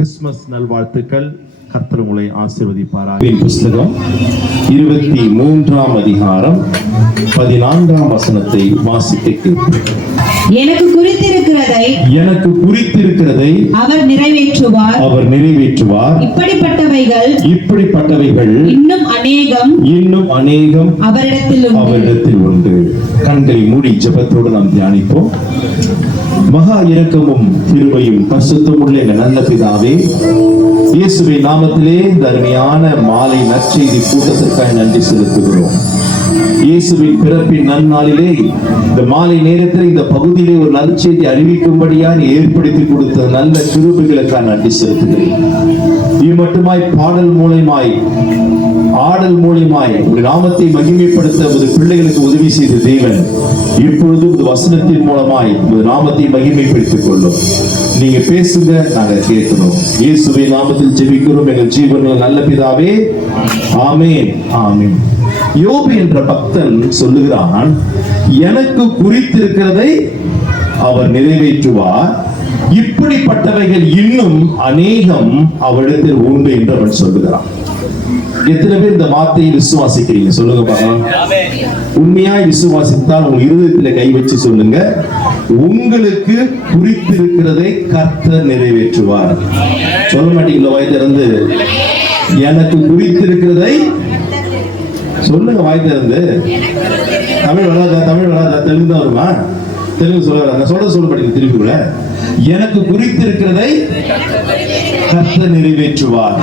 Christmas நல்வாழ்த்துக்கள். கர்த்தர் உங்களை ஆசீர்வதிப்பாராக. புஸ்தகம் 23ஆம் அதிகாரம் 14ஆம் வசனத்தை வாசிக்க கேட்போம். எனக்கு குறித்திருக்கிறதை அவர் நிறைவேற்றுவார். இப்படிப்பட்டவைகள் இன்னும் அநேகம் அவரிடத்தில் உண்டு. கண்களை மூடி ஜெபத்தோடு நாம் தியானிப்போம். மகா இரக்கமும் கிருபையும் பரிசுத்தமுள்ள எங்கள் நல்ல பிதாவே, இயேசுவின் நாமத்திலே இந்த அருமையான மாலை நற்செய்தி கூட்டத்திற்காக நன்றி செலுத்துகிறோம். இயேசுவின் பிறப்பின் நன்னாளிலே இந்த மாலை நேரத்தில் இந்த பகுதியிலே ஒரு நற்செய்தி அறிவிக்கும்படியாக ஏற்படுத்தி கொடுத்த நல்ல கிருபைகளுக்காக நன்றி செலுத்துகிறேன். இது மட்டுமாய் பாடல் மூலமாய் ஆடல் மூலமாய் ஒரு நாமத்தை மகிமைப்படுத்த ஒரு பிள்ளைகளுக்கு உதவி செய்த தேவன் இப்பொழுது ஒரு வசனத்தின் மூலமாய் ஒரு நாமத்தை மகிமைப்படுத்திக் கொள்ளும். நீங்க பேசுங்க, நாங்க கேட்கிறோம். இயேசுவின் நாமத்தில் ஜெபிக்கிறோம் எங்கள் ஜீவனில் நல்ல பிதாவே, ஆமென் ஆமென். யோபு என்ற பக்தன் சொல்லுகிறான், எனக்கு குறித்திருக்கிறதை அவர் நிறைவேற்றுவார், இப்படிப்பட்டவைகள் இன்னும் அநேகம் அவரிடத்தில் உண்டு என்று அவன் சொல்லுகிறான். எத்தனை பேர் இந்த வார்த்தையை விசுவாசிக்கிறீங்க? சொல்லுங்க பார்க்கலாம். உண்மையாய் விசுவாசித்தால் உங்க இருதயத்தில் கை வச்சு சொல்லுங்க, உங்களுக்கு குறித்திருக்கிறதை கர்த்தர் நிறைவேற்றுவார். சொல்ல மாட்டீங்களா? வாய் திறந்து எனக்கு குறித்திருக்கிறதை சொல்லுங்க. வாய் திறந்து. தமிழ் வராதா? தெலுங்கு தான் வருமா? தெலுங்கு சொல்ல சொல்ல மாட்டீங்க. திருப்பி கூட எனக்கு குறித்திருக்கிறதை கர்த்தர் நிறைவேற்றுவார்.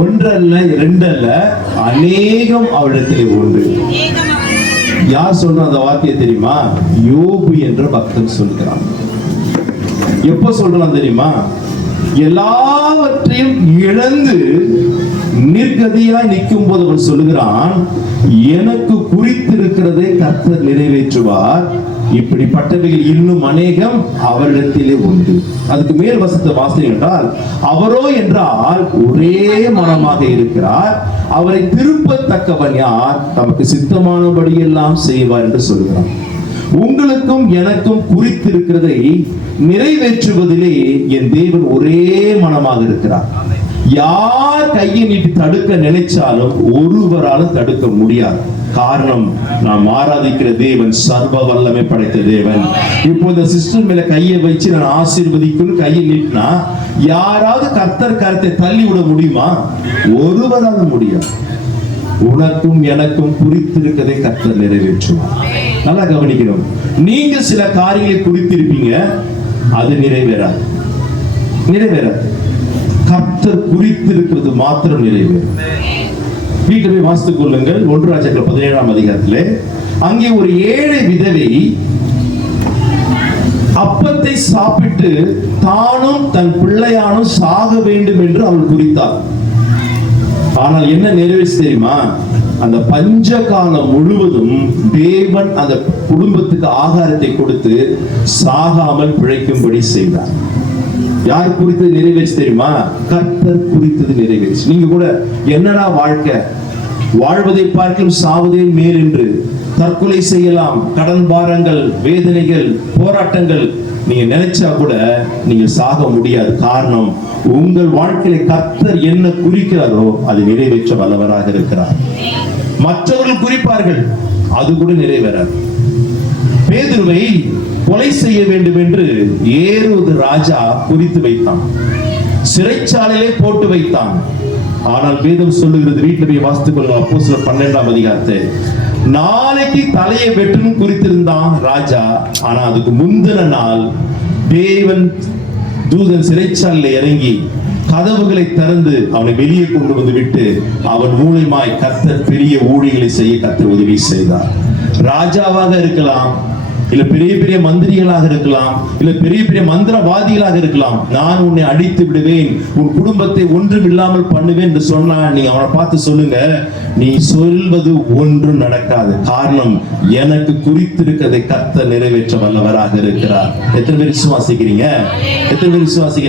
ஒன்றல்ல இரண்டல்ல அநேகம் அவரிடத்திலே உண்டு. யார் சொல்ற அந்த வார்த்தையை தெரியுமா? யோபு என்ற பக்தன் சொல்கிறான். எப்ப சொல்றான் தெரியுமா? எல்லாவற்றையும் இழந்து நிர்கதியாய் நிற்கும் போது அவன் சொல்லுகிறான், எனக்கு குறித்திருக்கிறதை கர்த்தர் நிறைவேற்றுவார், இப்படிப்பட்டவைகள் இன்னும் அநேகம் அவரிடத்திலே உண்டு. அதுக்கு மேல் வசனத்தை வாசித்தீர்கள் என்றால், அவரோ என்றால் ஒரே மனமாக இருக்கிறார், அவரை திருப்பத்தக்கவன் யார்? தமக்கு சித்தமானபடி எல்லாம் செய்வார் என்று சொல்கிறார். உங்களுக்கும் எனக்கும் குறித்திருக்கிறதை நிறைவேற்றுவதிலே என் தேவன் ஒரே மனமாக இருக்கிறார். யார் கையை நீட்டி தடுக்க நினைச்சாலும் ஒருவராலும் தடுக்க முடியாது. காரணம், நாம் ஆராதிக்கிற தேவன் சர்வ வல்லமை படைத்த தேவன். இப்போ இந்த சிஸ்டர் மேல கையை வச்சு நான் ஆசீர்வதிக்கணும் கையை நீட்டினா யாராவது கர்த்தர் கரத்தை தள்ளி விட முடியுமா? ஒருவரால முடியாது. உனக்கும் எனக்கும் குறித்திருக்கதை கர்த்தர் நிறைவேற்றுவார். நல்லா கவனிக்கணும். நீங்க சில காரியங்களை குறித்திருப்பீங்க, அது நிறைவேறாது. கர்த்தர் குறித்திருக்கிறது மாத்திரம் நிறைவேறும். வீட்டை போய் வாசித்துக் கொள்ளுங்கள். 1 ராஜாக்கள் 17ஆம் அதிகாரத்திலே அங்கே ஒரு ஏழை விதவை அப்பத்தை சாப்பிட்டு தானும் தன் பிள்ளையானும் சாக வேண்டும் என்று அவள் குறித்தார். ஆனால் என்ன நிறைவேற்று தெரியுமா? அந்த பஞ்ச காலம் முழுவதும் தேவன் அந்த குடும்பத்துக்கு ஆகாரத்தை கொடுத்து சாகாமல் பிழைக்கும்படி செய்தார். யார் குறித்தது நிறைவேற்று தெரியுமா? கர்த்தர் குறித்தது நிறைவேற்று. நீங்க கூட என்னடா வாழ்க்கை, வாழ்வதை பார்க்கும் சாவதே மேல் என்று தற்கொலை செய்யலாம், கடன் பாரங்கள், வேதனைகள், போராட்டங்கள் நீங்க நினைச்சா கூட நீங்க சாக முடியாது. காரணம், உங்கள் வாழ்க்கையில கர்த்தர் என்ன குறிக்கிறாரோ அது நிறைவேற்ற வல்லவராக இருக்கிறார். மற்றவர்கள் குறிப்பார்கள், அது கூட நிறைவேறாது. பேதுருவை கொலை செய்ய வேண்டும் என்று ஏரோது ராஜா குறித்து வைத்தான், சிறைச்சாலையிலே போட்டு வைத்தான். ஆனால் வேதம் சொல்லுகிறது, வீட்டில் போய் வாசித்துக் கொள்ளுங்க, அப்போஸ்தலர் 12ஆம் அதிகாரத்தை, நாளைக்கு தலையை வெட்டணும் குறித்திருந்தான் ராஜா. ஆனா அதுக்கு முந்தின நாள் தேவன் தூதன் சிறைச்சாலையில இறங்கி கதவுகளை திறந்து அவனை வெளியே கொண்டு வந்து விட்டு அவன் மூலமாய் கர்த்தர் பெரிய ஊழியர்களை செய்ய கர்த்தர் உதவி செய்தார். ராஜாவாக இருக்கலாம், இல்ல பெரிய பெரிய மந்திரிகளாக இருக்கலாம், இல்ல பெரிய பெரிய மந்திரவாதிகளாக இருக்கலாம். நான் உன்னை அடித்து விடுவேன், உன் குடும்பத்தை ஒன்றும் இல்லாமல் பண்ணுவேன் என்று சொன்னா நீங்க அவனை பார்த்து சொல்லுங்க, நீ சொல்வது ஒன்றும் நடக்காது. காரணம், எனக்கு குறித்திருக்கிறதை கர்த்தர் நிறைவேற்ற வல்லவராக இருக்கிறார். எத்தனை பேர் விசுவாசிக்கிறீங்க?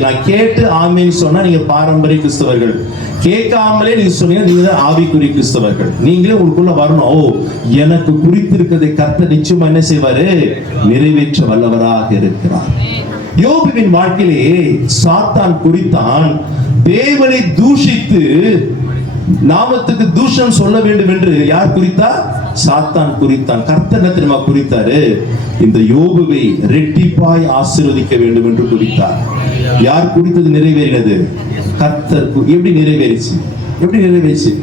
நான் கேட்டு ஆமேன்னு சொன்னா நீங்க பாரம்பரிய கிறிஸ்தவர்கள். கேட்காமலே நீங்க சொன்னீங்க நீங்க தான் ஆவிக்குரிய கிறிஸ்தவர்கள். நீங்களே உங்களுக்குள்ள வரணும், ஓ எனக்கு குறித்திருக்கிறதை கர்த்தர் நிச்சயமா என்ன செய்வாரு? நிறைவேற்ற வல்லவராக இருக்கிறார். யோபுவின் வாழ்க்கையிலே சாத்தான் குறித்தான். தேவனை தூஷித்து நாமத்துக்கு தூஷம் சொல்ல வேண்டும் என்று யார் குறித்தார்? சாத்தான் குறித்தான். கர்த்தர் என்ன தெரியுமா குறித்தாரு? இந்த யோபுவை ரெட்டிப்பாய் ஆசீர்வதிக்க வேண்டும் என்று குறித்தார். யார் குறித்தது நிறைவேறினது? கர்த்தர். எப்படி நிறைவேறிச்சு? எப்படி நிறைவேறிச்சு?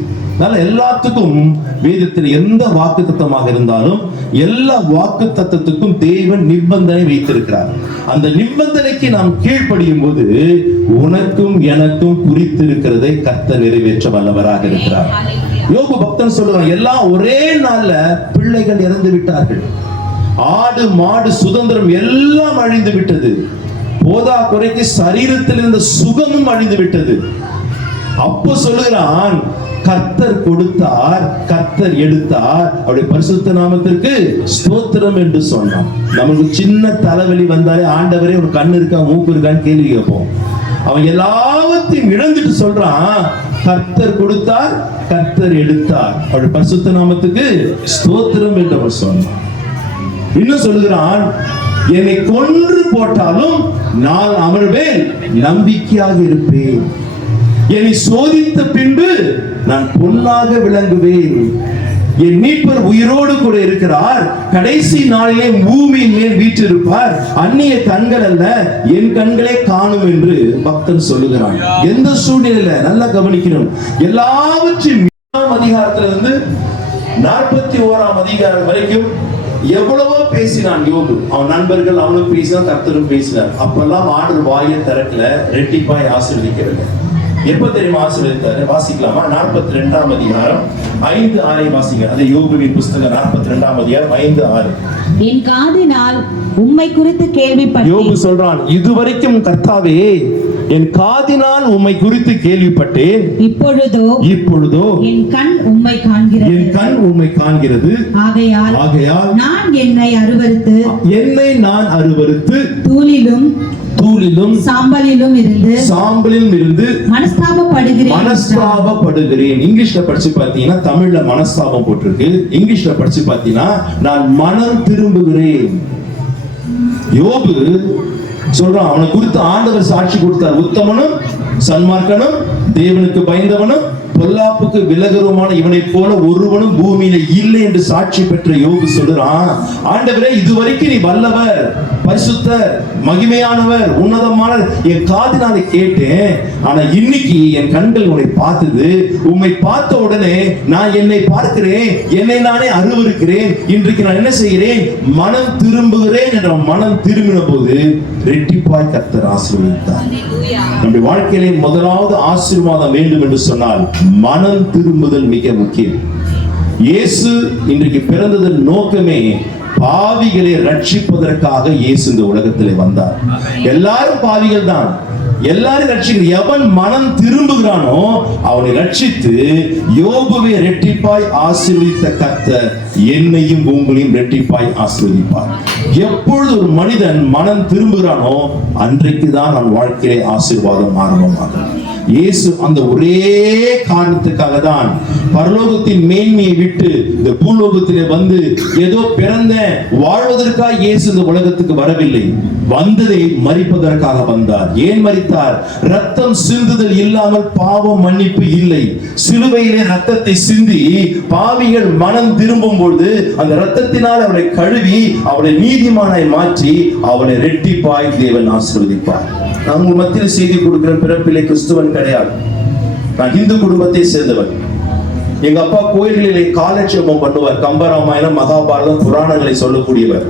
எல்லாத்துக்கும் வேதத்தில் எந்த வாக்குத்தத்தமாக இருந்தாலும் எல்லா வாக்குத்தத்தத்துக்கும் தேவன் நிபந்தனை வைத்திருக்கிறார். அந்த நிபந்தனைக்கு நாம் கீழ்ப்படியும் போது உனக்கும் எனக்கும் குறித்திருக்கிறதை கர்த்தர் நிறைவேற்ற வல்லவராக இருக்கிறார். யோபு பக்தன் சொல்றான், எல்லாம் ஒரே நாள்ல பிள்ளைகள் இறந்து விட்டார்கள், ஆடு மாடு சுதந்திரம் எல்லாம் அழிந்து விட்டது, போதா குறைக்கு சரீரத்தில் இருந்த சுகமும் அழிந்து விட்டது. அப்போ சொல்லுகிறான், கர்த்தர் கொடுத்தார், கர்த்தர் எடுத்தார், அவருடைய பரிசுத்த நாமத்திற்கு ஸ்தோத்திரம் என்று சொன்னான். நமக்கு சின்ன தலைவலி வந்தாலே ஆண்டவரே ஒரு கண்ணு இருக்கா மூக்கு இருக்கான்னு கேள்வி கேட்போம். அவன் எல்லாவற்றையும் இழந்துட்டு சொல்றான், கர்த்தர் கொடுத்தார், கர்த்தர் எடுத்தார், அவருடைய பரிசுத்த நாமத்துக்கு ஸ்தோத்திரம் என்று அவர் சொன்னான். இன்னும் சொல்லுகிறான், என்னை கொன்று போட்டாலும் நான் அவர் மேல் நம்பிக்கையாக இருப்பேன், என்னை சோதித்த பின்பு நான் பொன்னாக விளங்குவேன், என் மீட்பர் உயிரோடு கூட இருக்கிறார், கடைசி நாளிலே பூமியின் மேல் வீற்றிருப்பார், அந்நிய கண்கள் அல்ல என் கண்களே காணும் என்று பக்தன் சொல்லுகிறான். எந்த சூழ்நிலையில நல்லா கவனிக்கணும். எல்லாவற்றையும் அதிகாரத்திலிருந்து 41ஆம் அதிகாரம் வரைக்கும் எவ்வளவோ பேசினான் யோபு. அவன் நண்பர்கள் அவனும் பேசினான், கர்த்தரும் பேசினார். அப்பெல்லாம் ஆண்டவர் வாயை திறக்கல, ரெட்டிப்பாய் ஆசீர்வதிக்கவில்லை. எப்ப தெரியுமா ஆசீர்வதித்தாரு? வாசிக்கலாமா? 42ஆம் அதிகாரம் 5-6 வாசிங்க. அது யோபுவின் புத்தகம் 42ஆம் அதிகாரம் 5-6. என் காதினால் உம்மை குறித்து கேள்விப்பட்டேன். யோபு சொல்றான், இதுவரைக்கும் கர்த்தாவே என் காதினால் உம்மை குறித்து கேள்விப்பட்டேன், இப்பொழுதோ என் கண் உம்மை காண்கிறது, ஆகையால் நான் என்னை நான் அருவருத்து தூளிலும் சாம்பலிலும் இருந்து மனஸ்தாபப்படுகிறேன். இங்கிலீஷ்ல படிச்சு பார்த்தீங்கன்னா, தமிழ்ல மனஸ்தாபம் போட்டிருக்கு, இங்கிலீஷ்ல படிச்சு பார்த்தீங்கன்னா நான் மனம் திரும்புகிறேன். யோபு சொல்றான், அவனை குறித்து ஆண்டவர் சாட்சி கொடுத்தார், உத்தமனும் சன்மார்க்கனும் தேவனுக்கு பயந்தவனும் பொல்லாப்புக்கு விலகருமான இவனை போல ஒருவனும் பூமியில இல்லை என்று சாட்சி பெற்ற யோபு சொல்றான், ஆண்டவரே இதுவரைக்கும் நீ வல்லவர், பரிசுத்தர், மகிமையானவர், உன்னதமானவர், என் காதினாலே கேட்டேன், ஆனா இன்னைக்கு என் கண்கள் உன்னை பார்த்தது, உம்மை பார்த்த உடனே நான் என்னை பார்க்கிறேன், என்னை நானே அருவருக்கிறேன், இன்றைக்கு நான் என்ன செய்கிறேன்? மனம் திரும்புகிறேன் என்ற மனம் திரும்பின போது ரெட்டிப்பாய் கர்த்தர் ஆசீர்வதித்தார். நம்முடைய வாழ்க்கையிலே முதலாவது ஆசீர்வாதம் வேண்டும் என்று சொன்னால் மனம் திரும்புதல் மிக முக்கியம். இயேசு இன்றைக்கு பிறந்ததன் நோக்கமே பாவிகளை ரட்சிப்பதற்காக இயேசு இந்த உலகத்திலே வந்தார். எல்லாரும் பாவிகள் தான், எல்லாரும் ரட்சிக்க, எவன் மனம் திரும்புகிறானோ அவனை ரட்சித்து யோபுவை ரெட்டிப்பாய் ஆசீர்வதித்த கர்த்தர் என்னையும் உங்களையும் ரெட்டிப்பாய் ஆசீர்வதிப்பார். எப்பொழுது ஒரு மனிதன் மனம் திரும்புகிறானோ அன்றைக்கு தான் அவன் வாழ்க்கையிலே ஆசீர்வாதம் ஆரம்பமாகும். இயேசு அந்த ஒரே காரணத்துக்காக தான் பரலோகத்தின் மேன்மையை விட்டு இந்த பூலோகத்திலே வந்து ஏதோ பிறந்த வாழ்வதற்காக இயேசு இந்த உலகத்துக்கு வரவில்லை, வந்ததை மரிப்பதற்காக வந்தார். ஏன் மரித்தார்? ரத்தம் சிந்துதல் இல்லாமல் பாவம் மன்னிப்பு இல்லை. சிலுவையிலே ரத்தத்தை சிந்தி பாவிகள் மனம் திரும்பும் பொழுது அந்த ரத்தத்தினால் அவரை கழுவி அவரை நீதிமானாய் மாற்றி அவரை ரெட்டிப்பாய் தேவன் ஆசீர்வதிப்பார். நான் உங்கள் மத்தியில் செய்தி கொடுக்கிற பிறப்பிலே கிறிஸ்துவன் கிடையாது, நான் இந்து குடும்பத்தை சேர்ந்தவர். எங்க அப்பா கோயில்களிலே காலட்சேபம் பண்ணுவார், கம்பராமாயணம், மகாபாரதம், புராணங்களை சொல்லக்கூடியவர்.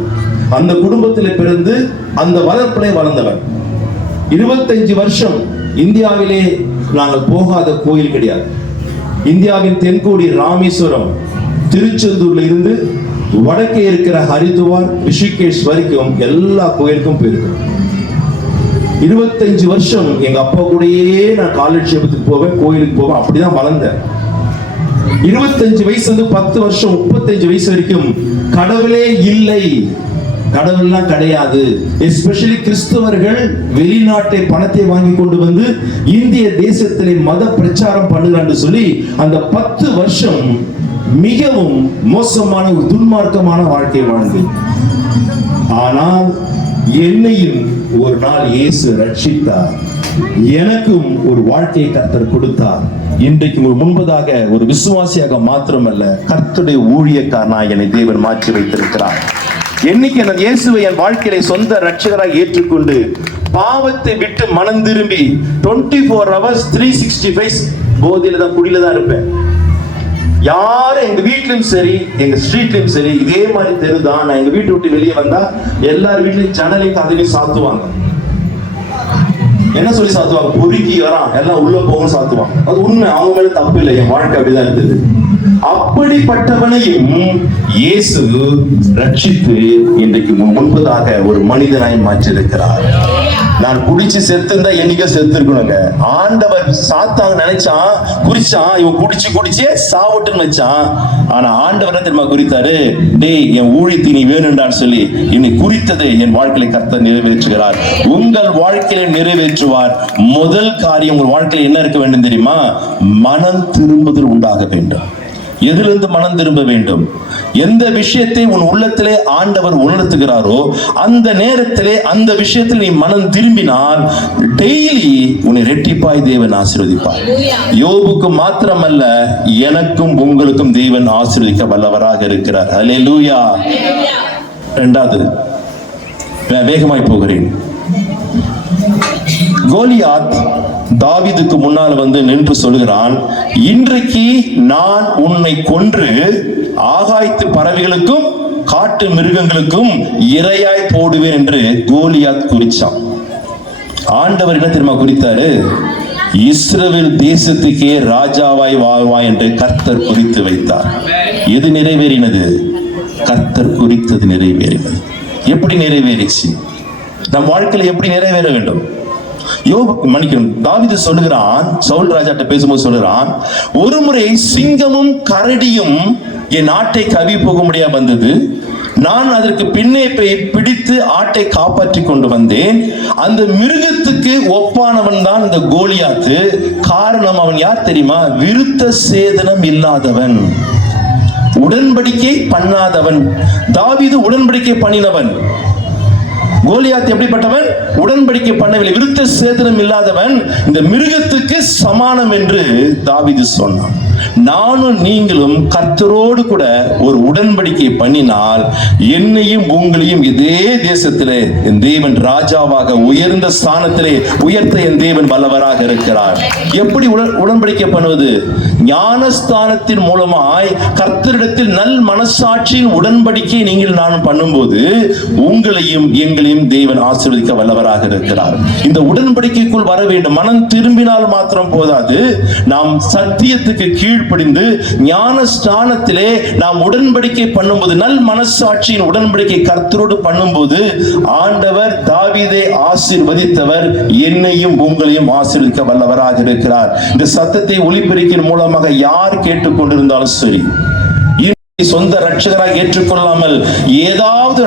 அந்த குடும்பத்தில் பிறந்து அந்த வளர்ப்பிலே வளர்ந்தவர். 25 வருஷம் இந்தியாவிலே நாங்கள் போகாத கோயில் கிடையாது. இந்தியாவின் தென்கோடி ராமேஸ்வரம், திருச்செந்தூர்ல இருந்து வடக்கே இருக்கிற ஹரித்வார், ரிஷிகேஷ் வரைக்கும் எல்லா கோயிலுக்கும் போயிருக்கிறோம். 25 வருஷம் எங்க அப்பா கூடயே நான் காலட்சேபத்துக்கு போவேன், கோயிலுக்கு போவேன், அப்படிதான் வளர்ந்தேன். 25 வயசு வந்து 10 வருஷம் 35 வயசு வரைக்கும் கடவுளே இல்லை, கடவுள்லாம் கிடையாது. எஸ்பெஷலி கிறிஸ்தவர்கள் வெளிநாட்டை பணத்தை வாங்கி கொண்டு வந்து இந்திய தேசத்திலே மத பிரச்சாரம் பண்ணுகிறான்னு சொல்லி அந்த 10 வருஷம் மிகவும் மோசமான ஒரு துன்மார்க்கமான வாழ்க்கை வாழ்ந்து, ஆனால் என்னையும் ஒரு நாள் இயேசு ரட்சித்தார். எனக்கும் ஒரு வாழ்க்கையை கர்த்தர் கொடுத்தார். இன்றைக்கு ஒரு முன்பதாக ஒரு விசுவாசியாக மாத்திரமல்ல, கர்த்தருடைய ஊழியக்காரனாய் என்னை தேவன் மாற்றி வைத்திருக்கிறார். என்னைக்கு நான் இயேசுவை என் வாழ்க்கையில சொந்த ரட்சகராக ஏற்றுக்கொண்டு பாவத்தை விட்டு மனம் திரும்பி 24 hours 365 போதையில தான், குடியில தான் இருப்பேன். யாரும் எங்க வீட்லயும் சரி எங்க ஸ்ட்ரீட்லயும் சரி இதே மாதிரி தெருதான். நான் எங்க வீட்டை விட்டு வெளியே வந்தா எல்லார் வீட்லயும் ஜன்னலையும் கதவையும் சாத்துவாங்க. என்ன சொல்லி சாத்துவாங்க? பொறுக்கி வரான் எல்லாம் உள்ள போகும் சாத்துவாங்க. அது உண்மை, அவங்க மேல தப்பு இல்லை. என் வாழ்க்கை அப்படிதான் இருந்தது. அப்படிப்பட்டவனையும் இயேசு ரட்சித்து இன்றைக்கு முன்பதாக ஒரு மனிதனாய் மாற்றிருக்கிறார். நான் குடிச்சு செத்துந்தா என்னைக்கோ செத்து இருக்கணுங்க. ஆண்டவர் சாத்தாங்க நினைச்சான், குறிச்சான், இவன் குடிச்சே சாவட்டுன்னு வச்சான். ஆனா ஆண்டவர் என்ன தெரியுமா குறித்தாரு? டேய், என் ஊழியத்தை நீ வேணும்டான்னு சொல்லி என்னை குறித்ததை என் வாழ்க்கையில கர்த்தர் நிறைவேற்றுகிறார். உங்கள் வாழ்க்கையில நிறைவேற்றுவார். முதல் காரியம் உங்கள் வாழ்க்கையில என்ன இருக்க வேண்டும் தெரியுமா? மனம் திரும்புதல் உண்டாக வேண்டும். எதிலிருந்து மனம் திரும்ப வேண்டும்? எந்த விஷயத்தை உன் உள்ளத்திலே ஆண்டவர் உணர்த்துகிறாரோ அந்த நேரத்திலே அந்த விஷயத்தில் நீ மனம் திரும்பினால் டெய்லி உன்னை ரெட்டிப்பாய் தேவன் ஆசீர்வதிப்பார். யோபுக்கு மாத்திரமல்ல, எனக்கும் உங்களுக்கும் தேவன் ஆசீர்வதிக்க வல்லவராக இருக்கிறார். அல்லேலூயா. இரண்டாவது, வேகமாய் போகிறேன். கோலியாத் தாவீதுக்கு முன்னால் வந்து நின்று சொல்கிறான், இன்றைக்கு நான் உன்னை கொன்று ஆகாயத்து பறவைகளுக்கும் காட்டு மிருகங்களுக்கும் இரையாய் போடுவேன் என்று கோலியாத் குறிச்சான். ஆண்டவர் என்ன தெரியுமா குறித்தாரு? இஸ்ரவேல் தேசத்துக்கே ராஜாவாய் வாழ்வாய் என்று கர்த்தர் குறித்து வைத்தார். எது நிறைவேறினது? கர்த்தர் குறித்தது நிறைவேறினது. எப்படி நிறைவேறிச்சு? நம் வாழ்க்கையில எப்படி நிறைவேற வேண்டும்? தாவீது சொல்லுகிறான், சவுல் ராஜாட்ட பேசும்போது சொல்லுகிறான், ஒரு முறை சிங்கமும் கரடியும் என் ஆட்டை கவி போக முடியாது வந்தது. நான் அதற்கு பின்னே பிடித்து ஆட்டை காப்பாற்றி கொண்டு வந்தேன். அந்த மிருகத்துக்கு ஒப்பானவன் தான் இந்த கோலியாத்து. காரணம், அவன் யார் தெரியுமா? விருத்த சேதனம் இல்லாதவன், உடன்படிக்கை பண்ணாதவன். தாவீது உடன்படிக்கை பண்ணினவன். கோலியாத் எப்படிப்பட்டவன்? உடன்படிக்கை பண்ணவில்லை, விருத்த சேதனம் இல்லாதவன். இந்த மிருகத்துக்கு சமானம் என்று தாவீது சொன்னான். நானும் நீங்களும் கர்த்தரோடு கூட ஒரு உடன்படிக்கை பண்ணினால் என்னையும் உங்களையும் இதே தேசத்திலே என் தேவன் ராஜாவாக உயர்ந்த ஸ்தானத்திலே உயர்த்த என் தேவன் வல்லவராக இருக்கிறார். எப்படி உடன்படிக்கை பண்ணுவது? ஞானஸ்தானத்தின் மூலமாய் கர்த்தரிடத்தில் நல் மனசாட்சியின் உடன்படிக்கை நீங்கள் நான் பண்ணும்போது உங்களையும் எங்களையும் தேவன் ஆசீர்வதிக்க வல்லவராக இருக்கிறார். இந்த உடன்படிக்கைக்குள் வர வேண்டும். மனம் திரும்பினால் மாத்திரம் போதாது, நாம் சத்தியத்துக்கு கீழ்ப்படிந்து ஞானஸ்தானத்திலே நாம் உடன்படிக்கை பண்ணும்போது, நல் மனசாட்சியின் உடன்படிக்கை கர்த்தரோடு பண்ணும்போது, ஆண்டவர் தாவீதை ஆசீர்வதித்தவர் என்னையும் உங்களையும் ஆசீர்வதிக்க வல்லவராக இருக்கிறார். இந்த சத்தத்தை ஒலிபெருக்கின் மூலமாக யார் கேட்டுக்கொண்டிருந்தாலும் சரி, சொந்த ரட்சகராக ஏற்றுக்கொள்ளாமல் ஏதாவது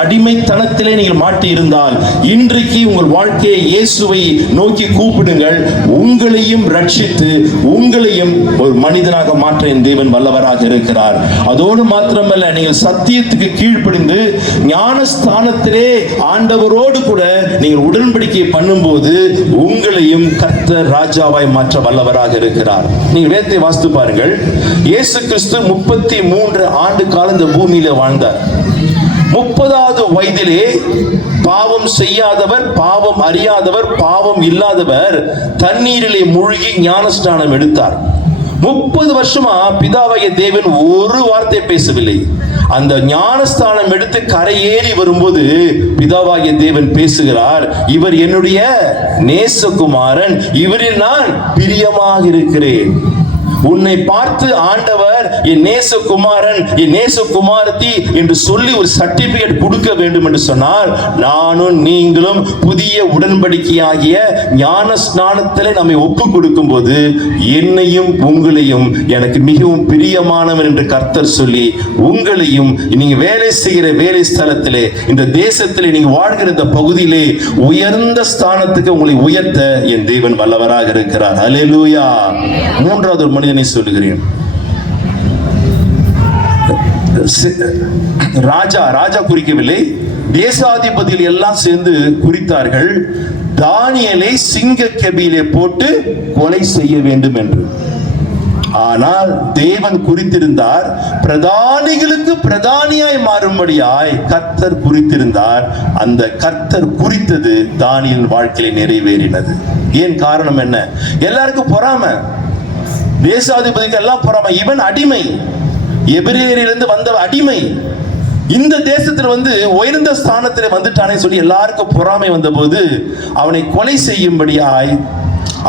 அடிமைத்தனத்திலே நீங்கள் மாட்டி இருந்தால் இன்றைக்கு உங்கள் வாழ்க்கையை இயேசுவை நோக்கி கூப்பிடுங்கள். உங்களையும் ரட்சித்து உங்களையும் ஒரு மனிதனாக மாற்ற என் தேவன் வல்லவராக இருக்கிறார். அதோடு மாத்திரமல்ல, நீங்கள் சத்தியத்துக்கு கீழ்ப்படிந்து ஞானஸ்தானத்திலே ஆண்டவரோடு கூட நீங்கள் உடன்படிக்கை பண்ணும்போது உங்களையும் கர்த்தர் ராஜாவாய் மாற்ற வல்லவராக இருக்கிறார். நீங்கள் வேதத்தை வாசித்து பாருங்கள். இயேசு கிறிஸ்து 33 ஆண்டு காலம் இந்த பூமியில வாழ்ந்தார். 30வது வயதிலே பாவம் செய்யாதவர், பாவம் அறியாதவர், பாவம் இல்லாதவர் தண்ணீரிலே மூழ்கி ஞானஸ்நானம் எடுத்தார். 30 வருஷமா பிதாவாகிய தேவன் ஒரு வார்த்தை பேசவில்லை. அந்த ஞானஸ்தானம் எடுத்து கரையேறி வரும்போது பிதாவாகிய தேவன் பேசுகிறார், இவர் என்னுடைய நேசகுமாரன், இவரில் நான் பிரியமாக இருக்கிறேன். உன்னை பார்த்து ஆண்டவர் என் நேசகுமாரன், என் நேசகுமாரத்தி என்று சொல்லி ஒரு சர்டிபிகேட் கொடுக்க வேண்டும் என்று சொன்னால், நானும் நீங்களும் புதிய உடன்படிக்கையாகிய ஞான ஸ்நானத்திலே நம்மை ஒப்பு கொடுக்கும் போது என்னையும் உங்களையும் எனக்கு மிகவும் பிரியமானவர் என்று கர்த்தர் சொல்லி, உங்களையும் நீங்க வேலை செய்கிற வேலை ஸ்தலத்திலே, இந்த தேசத்திலே, நீங்க வாழ்கிற இந்த பகுதியிலே உயர்ந்த ஸ்தானத்துக்கு உங்களை உயர்த்த என் தேவன் வல்லவராக இருக்கிறார். அல்லேலூயா. மூன்றாவது ஒரு மனிதனை சொல்லுகிறேன். ராஜா குறிக்கவில்லை, தேசாதிபதிகள் எல்லாம் சேர்ந்து குறித்தார்கள், தானியேலை சிங்க கெபியிலே போட்டு கொலை செய்ய வேண்டும் என்று. ஆனால் தேவன் குறித்திருந்தார், பிரதானிகளுக்கு பிரதானியாய் மாறும்படியாய் கர்த்தர் குறித்திருந்தார். அந்த கர்த்தர் குறித்தது தானியேலின் வாழ்க்கையிலே நிறைவேறினது. ஏன் காரணம் என்ன? எல்லாருக்கும் பொறாமை, தேசாதிபதிக்கு எல்லாம் பொறாமை. இவன் அடிமை, எபிரேயரிலிருந்து வந்த அடிமை, இந்த தேசத்தில் உயர்ந்த ஸ்தானத்தில் வந்துட்டானே சொல்லி எல்லாருக்கும் பொறாமை வந்தபோது அவனை கொலை செய்யும்படியாய்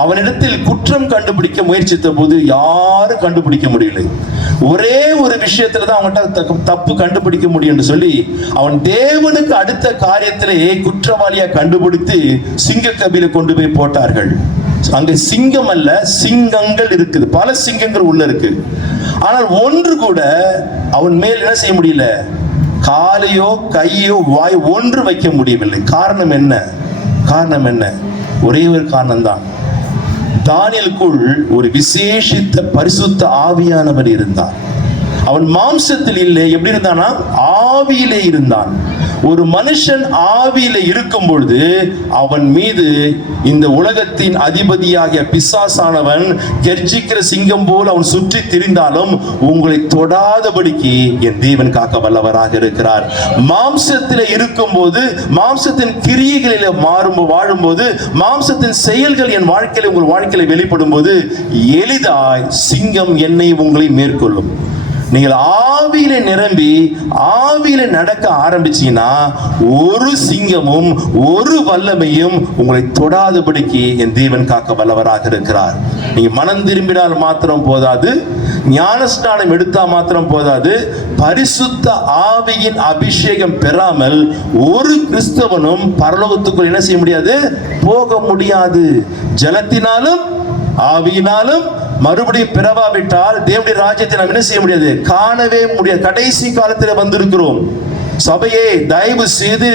அவனிடத்தில் குற்றம் கண்டுபிடிக்க முயற்சித்த போது யாரும் கண்டுபிடிக்க முடியலை. ஒரே ஒரு விஷயத்துல தான் அவன்கிட்ட தப்பு கண்டுபிடிக்க முடியும் என்று சொல்லி அவன் தேவனுக்கு அடுத்த காரியத்திலே குற்றவாளியா கண்டுபிடித்து சிங்க கபில கொண்டு போய் போட்டார்கள். அங்க சிங்கம் அல்ல, சிங்கங்கள் இருக்குது, பல சிங்கங்கள் உள்ள இருக்கு. ஆனால் ஒன்று கூட அவன் மேல் என்ன செய்ய முடியல, காலையோ கையோ வாய் ஒன்று வைக்க முடியவில்லை. காரணம் என்ன? காரணம் என்ன? ஒரே ஒரு காரணம் தான், தானியேலுக்குள் ஒரு விசேஷித்த பரிசுத்த ஆவியானவர் இருந்தார். அவன் மாம்சத்தில் இல்லை, எப்படி இருந்தானா? ஆவியிலே இருந்தான். ஒரு மனுஷன் ஆவியிலே இருக்கும் பொழுது அவன் மீது இந்த உலகத்தின் அதிபதியாகிய பிசாசானவன் கெர்ச்சிக்கிற சிங்கம் போல் அவன் சுற்றி திரிந்தாலும் உங்களை தொடாதபடிக்கு என் தேவன் காக்க வல்லவராக இருக்கிறார். மாம்சத்திலே இருக்கும் போது, மாம்சத்தின் கிரியைகளில் வாழும்போது, மாம்சத்தின் செயல்கள் என் வாழ்க்கையில உங்கள் வாழ்க்கையில வெளிப்படும் போது எளிதாய் சிங்கம் என்னை உங்களை மேற்கொள்ளும். நீங்கள் ஆவியில நிரம்பி ஆவியில நடக்க ஆரம்பிச்சீங்கன்னா ஒரு சிங்கமும் ஒரு வல்லமையும் உங்களை தொடாதபடிக்கு என் தேவன் காக்க வல்லவராக இருக்கிறார். நீங்க மனம் திரும்பினால் மாத்திரம் போதாது, ஞானஸ்நானம் எடுத்தா மாத்திரம் போதாது, பரிசுத்த ஆவியின் அபிஷேகம் பெறாமல் ஒரு கிறிஸ்தவனும் பரலோகத்துக்குள் என்ன செய்ய முடியாது, போக முடியாது. ஜலத்தினாலும் ஆவியினாலும் மறுபடியும் பிறவாவிட்டால் தேவனுடைய ராஜ்யத்தை நாம் என்ன செய்ய முடியாது, காணவே முடியாது. கடைசி காலத்தில் வந்திருக்கிறோம். சபையே, தயவு செய்து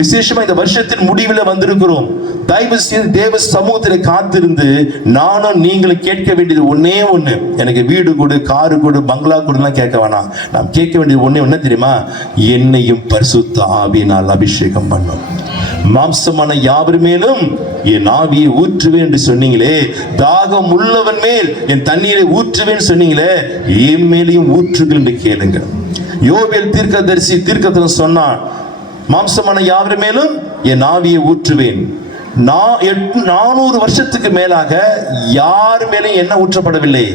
விசேஷமா இந்த வருஷத்தின் முடிவில் வந்திருக்கிறோம். தயவு செய்து தேவ சமூகத்தில் காத்திருந்து நானும் நீங்களும் கேட்க வேண்டியது ஒன்னே ஒண்ணு, எனக்கு வீடு கொடு, காரு கொடு, பங்களா கொடுலாம் கேட்க வேணாம். நாம் கேட்க வேண்டியது ஒன்னே ஒண்ணு தெரியுமா? என்னையும் பரிசுத்த ஆவியினால் அபிஷேகம் பண்ணும். மாம்சமான யாவர் மேலும் என் ஆவியை ஊற்றுவேன் என்று சொன்னீங்களே, தாகம் உள்ளவன் மேல் என் தண்ணீரை ஊற்றுவேன் சொன்னீங்களே, என் மேலையும் ஊற்றுகள் என்று கேளுங்க. யோவேல் தீர்க்கதரிசி தீர்க்கதரிசி சொன்னான், மாம்சமான யாவர் மேலும் என் ஆவியை ஊற்றுவேன். 400 வருஷத்துக்கு மேலாக யார் மேலும் என்ன ஊற்றப்படவில்லை,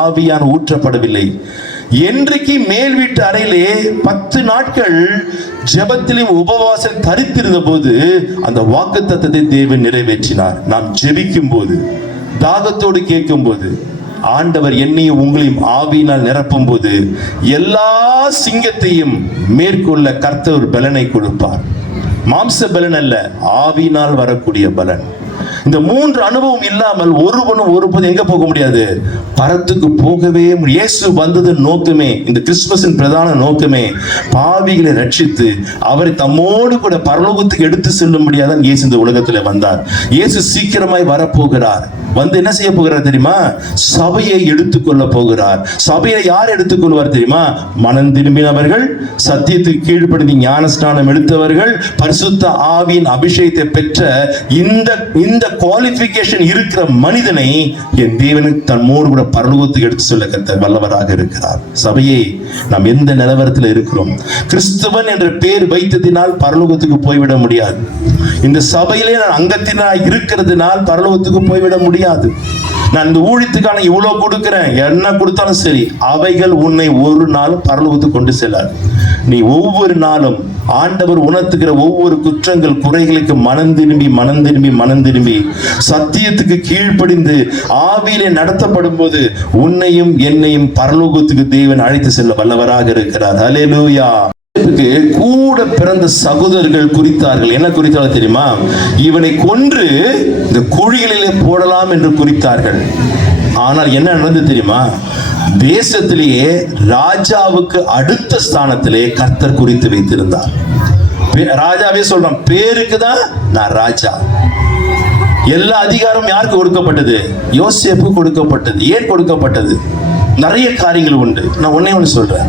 ஆவியான ஊற்றப்படவில்லை. என்றைக்கு மேல் வீட்டு அறையிலே 10 நாட்கள் ஜெபத்திலும் உபவாசம் தரித்திருந்த போது அந்த வாக்குத்தத்தத்தை தேவன் நிறைவேற்றினார். நாம் ஜெபிக்கும் போது, தாகத்தோடு கேட்கும் போது, ஆண்டவர் என்னையும் உங்களையும் ஆவியினால் நிரப்பும் போது எல்லா சிங்கத்தையும் மேற்கொள்ள கர்த்தர் ஒரு பலனை கொடுப்பார். மாம்ச பலன் அல்ல, ஆவியினால் வரக்கூடிய பலன். இந்த 3 அனுபவம் இல்லாமல் ஒருபோதும் எங்க போக முடியாது, பரத்துக்கு போகவே முடியாது. இயேசு வந்தது நோக்கமே, இந்த கிறிஸ்துமஸின் பிரதான நோக்கமே பாவிகளை ரட்சித்து அவரை தம்மோடு கூட பரலோகத்துக்கு எடுத்து செல்லும்படியாக இயேசு இந்த உலகத்துல வந்தார். இயேசு சீக்கிரமாய் வரப்போகிறார். வந்து என்ன செய்ய போகிறார் தெரியுமா? சபையை எடுத்துக்கொள்ள போகிறார். சபையை யார் எடுத்துக்கொள்வார் தெரியுமா? மனம் திரும்பினவர்கள், சத்தியத்துக்கு கீழ்ப்படுத்தி ஞானஸ்நானம் எடுத்தவர்கள், பரிசுத்த ஆவியின் அபிஷேகத்தை பெற்ற இந்த குவாலிஃபிகேஷன் இருக்கிற மனிதனை என் தேவனுக்கு தம்மோடு கூட பரலோகத்துக்கு எடுத்து சொல்ல கர்த்தர் வல்லவராக இருக்கிறார். சபையை நாம் எந்த நிலவரத்தில் இருக்கிறோம்? கிறிஸ்தவன் என்ற பெயர் வைத்ததினால் பரலோகத்துக்கு போய்விட முடியாது. இந்த சபையிலே நான் அங்கத்தினாய் இருக்கிறதுனால் பரலோகத்துக்கு போய்விட முடியாது. நான் இந்த ஊழியத்துக்கான இவ்வளவு கொடுக்கிறேன், என்ன கொடுத்தாலும் சரி, அவைகள் உன்னை ஒரு நாள் பரலோகத்துக்கு கொண்டு செல்லாது. நீ ஒவ்வொரு நாளும் ஆண்டவர் உணர்த்துகிற ஒவ்வொரு குற்றங்கள் குறைகளுக்கு மனம் திரும்பி சத்தியத்துக்கு கீழ்ப்படிந்து ஆவியிலே நடத்தப்படும் போது உன்னையும் என்னையும் பரலோகத்துக்கு தேவன் அழைத்து செல்ல வல்லவராக இருக்கிறார். ஹல்லேலூயா. கூட பிறந்த சகோதரர்கள் குறித்தார்கள். என்ன குறித்தார்கள் தெரியுமா? இவனை கொன்று இந்த குழிகளிலே போடலாம் என்று குறித்தார்கள். ஆனால் என்ன நடந்தது தெரியுமா? தேசத்திலேயே ராஜாவுக்கு அடுத்த ஸ்தானத்திலே கர்த்தர் குறித்து வைத்திருந்தார். ராஜாவே சொல்றான், பேருக்கு தான் நான் ராஜா. எல்லா அதிகாரம் யாருக்கு கொடுக்கப்பட்டது? யோசேப்புக்கு கொடுக்கப்பட்டது. ஏன் கொடுக்கப்பட்டது? நிறைய காரியங்கள் உண்டு. நான் ஒண்ணே ஒன்று சொல்றேன்.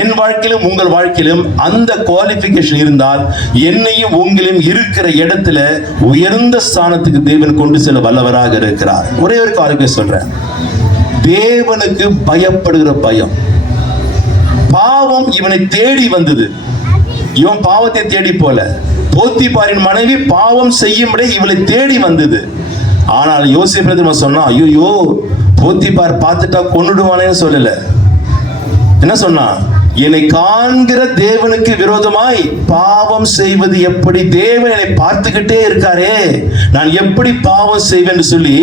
என் வாழ்க்கையிலும் உங்கள் வாழ்க்கையிலும் அந்த குவாலிஃபிகேஷன் இருந்தால் என்னையும் உங்களையும் இருக்கிற இடத்துல உயர்ந்த ஸ்தானத்துக்கு தேவன் கொண்டு செல்ல வல்லவராக இருக்கிறார். ஒரே ஒரு குவாலிஃபிகேஷன் சொல்றேன், தேவனுக்கு பயப்படுகிற பயம். பாவம் இவனை தேடி வந்தது, இவன் பாவத்தை தேடி போல. போத்திபாரின் மனைவி பாவம் செய்யும்படி இவளை தேடி வந்தது. ஆனால் யோசேப்பு சொன்னா, ஐயோ போத்திபார் பார்த்துட்டா கொன்னுடுவானேன்னு சொல்லல. என்ன சொன்னா, என்னை காண்கிற தேவனுக்கு விரோதமாய் பாவம் செய்வது எப்படி? தேவன் என்னை பார்த்துக்கிட்டே இருக்காரே, நான் எப்படி பாவம் செய்வேன் சொல்லி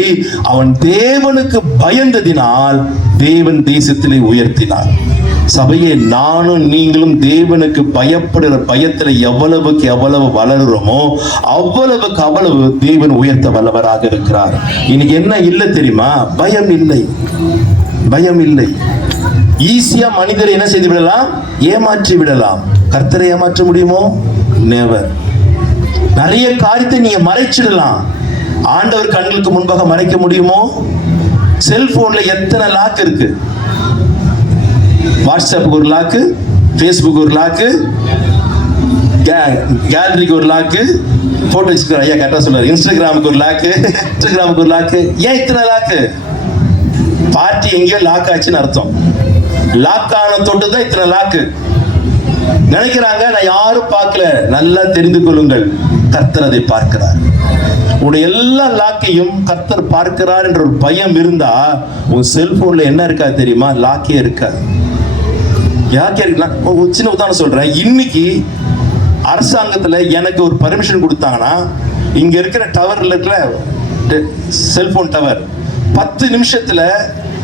அவன் தேவனுக்கு பயந்ததினால் தேவன் தேசத்திலே உயர்த்தினார். சபையே, நானும் நீங்களும் தேவனுக்கு பயப்படுகிற பயத்துல எவ்வளவுக்கு எவ்வளவு வளருறோமோ அவ்வளவுக்கு அவ்வளவு தேவன் உயர்த்த வல்லவராக இருக்கிறார். இன்னைக்கு என்ன இல்லை தெரியுமா? பயம் இல்லை, பயம் இல்லை. ஈஸியா மனிதரை என்ன செய்து விடலாம்? ஏமாற்றி விடலாம். கர்த்தரை ஏமாற்ற முடியுமோ? நெவர். நிறைய காரியத்தை நீங்க மறைச்சிடலாம். ஆண்டவர் கண்களுக்கு முன்பாக மறைக்க முடியுமோ? செல்போன்ல எத்தனை லாக் இருக்கு. வாட்ஸ்அப்புக்கு ஒரு லாக்கு, ஃபேஸ்புக் ஒரு லாக்கு, கேலரிக்கு ஒரு லாக்கு, போட்டோ வச்சுக்கிற ஐயா கரெக்டா சொல்றாரு, இன்ஸ்டாகிராமுக்கு ஒரு லாக்கு, இன்ஸ்டாகிராமுக்கு ஒரு லாக்கு. ஏன் இத்தனை லாக்கு? பார்ட்டி எங்கேயோ லாக் ஆச்சுன்னு அர்த்தம். லாக் ஆன தொட்டு தான் இத்தனை லாக்கு. நினைக்கிறாங்க நான் யாரும் பார்க்கல. நல்லா தெரிந்து கொள்ளுங்கள், கர்த்தர் அதை பார்க்கிறார். உடைய எல்லா லாக்கையும் கர்த்தர் பார்க்கிறார் என்ற ஒரு பயம் இருந்தா உன் செல்போன்ல என்ன இருக்கா தெரியுமா? லாக்கே இருக்காது. யாக்கே இருக்கலாம். ஒரு சின்ன உதாரணம் சொல்றேன். இன்னைக்கு அரசாங்கத்துல எனக்கு ஒரு பர்மிஷன் கொடுத்தாங்கன்னா, இங்க இருக்கிற டவர்ல இருக்கிற செல்போன் டவர் 10 நிமிஷத்துல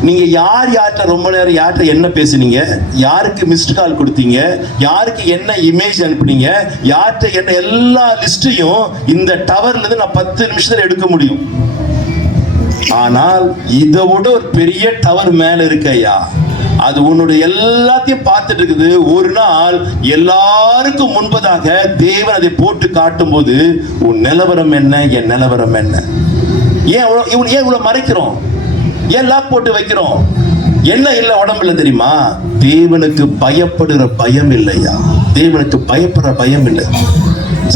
நீங்க யார்கிட்ட ரொம்ப நேரம் யார்கிட்ட என்ன பேசுனீங்க, யாருக்கு மிஸ்டு கால் கொடுத்தீங்க, யாருக்கு என்ன இமேஜ் அனுப்புனீங்க, யார்கிட்ட என்ன எல்லா லிஸ்டையும் இந்த டவர்ல இருந்து நான் 10 நிமிஷத்துல எடுக்க முடியும். ஆனால் இதை விட ஒரு பெரிய டவர் மேல இருக்கையா, அது உன்னுடைய எல்லாத்தையும் பார்த்துட்டு இருக்குது. ஒரு நாள் எல்லாருக்கும் முன்பதாக தேவன் அதை போட்டு காட்டும் போது உன் நிலவரம் என்ன, என் நிலவரம் என்ன? ஏன் இவ்வளவு மறைக்கிறோம்? ஏன் லாக் போட்டு வைக்கிறோம்? என்ன இல்லை உடம்புல தெரியுமா? தேவனுக்கு பயப்படுகிற பயம் இல்லையா? தேவனுக்கு பயப்படுற பயம் இல்லை.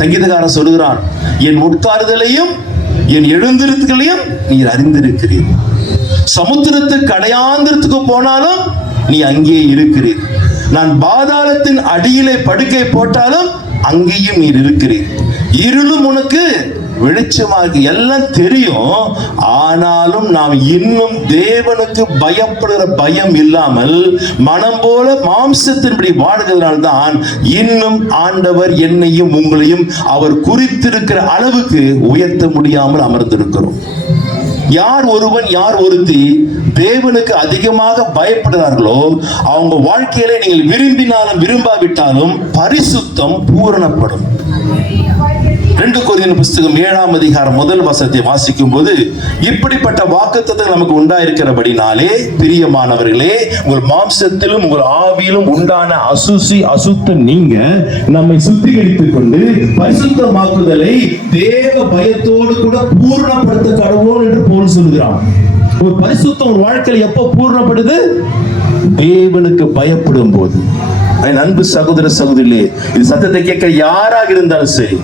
சங்கீதக்காரன் சொல்லுகிறான், என் உட்காருதலையும் என் எழுந்திருத்துகளையும் நீர் அறிந்திருக்கிறீர். சமுத்திரத்துக்கு கடையாந்திரத்துக்கு போனாலும் நீ அங்கே இருக்கிறீர். நான் பாதாளத்தின் அடியிலே படுக்கை போட்டாலும் அங்கேயும் நீர் இருக்கிறீர். இருளும் உனக்கு வெளிச்சமாக எல்லாம் தெரியும். ஆனாலும் நாம் இன்னும் தேவனுக்கு பயப்படுகிற பயம் இல்லாமல் மனம் போல மாம்சத்தின்படி வாழ்கிறதுனால்தான் இன்னும் ஆண்டவர் என்னையும் உங்களையும் அவர் குறித்திருக்கிற அளவுக்கு உயர்த்த முடியாமல் அமர்ந்திருக்கிறோம். யார் ஒருவன் யார் ஒருத்தி தேவனுக்கு அதிகமாக பயப்படுகிறார்களோ அவங்க வாழ்க்கையில நீங்கள் விரும்பினாலும் விரும்பாவிட்டாலும் பரிசுத்தம் பூரணப்படும். 2 கொரிந்தியர் புஸ்தகம் 7ஆம் அதிகாரம் 1 வசனத்தை வாசிக்கும் போது, இப்படிப்பட்ட வாக்குத்தத்தம் நமக்கு உண்டாயிருக்கிறபடினாலே பிரியமானவர்களே, உங்கள் மாம்சத்திலும் உங்கள் ஆவியிலும் உண்டான அசுத்தம் நீங்க நம்மை சுத்திகரித்துக் கொண்டு பரிசுத்தமாக்குதலை தேவ பயத்தோடு கூட பூர்ணப்படுத்த கடவோம் என்று போல் சொல்கிறான். ஒரு பரிசுத்தம் ஒரு வாழ்க்கையில் எப்போ பூர்ணப்படுது? தேவனுக்கு பயப்படும் போது. அன்பு சகோதர சகோதரிகளே, இது சத்தத்தை கேட்க யாராக இருந்தாலும் சரி,